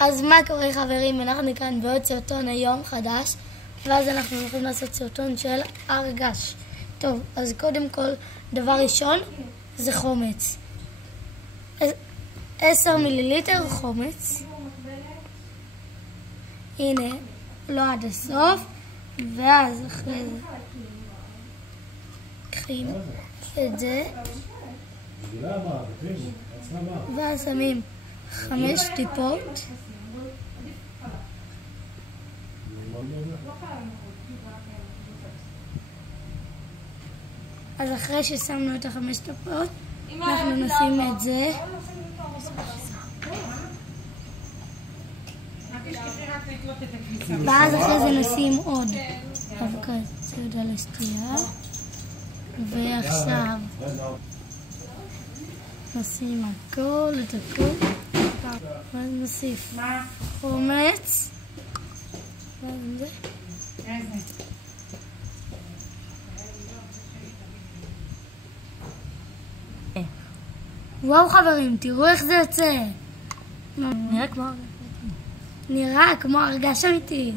אז מה קורה חברים? אנחנו כאן בעוד סרטון היום חדש, ואז אנחנו הולכים לעשות סרטון של הרגש. טוב, אז קודם כל, דבר ראשון זה חומץ. 10 מיליליטר חומץ. הנה, לא עד הסוף, ואז אחרי זה קחים את זה, ואז שמים 5 טיפות. אז אחרי ששמנו את 5 טיפות, אנחנו נשים את זה. ואז אחרי זה נשים עוד אבקת סודה לשתייה. ועכשיו נשים הכל, את הכל. ואז נוסיף חומץ. ואז זה. וואו חברים, תראו איך זה יוצא. נראה כמו הרגש אמיתי.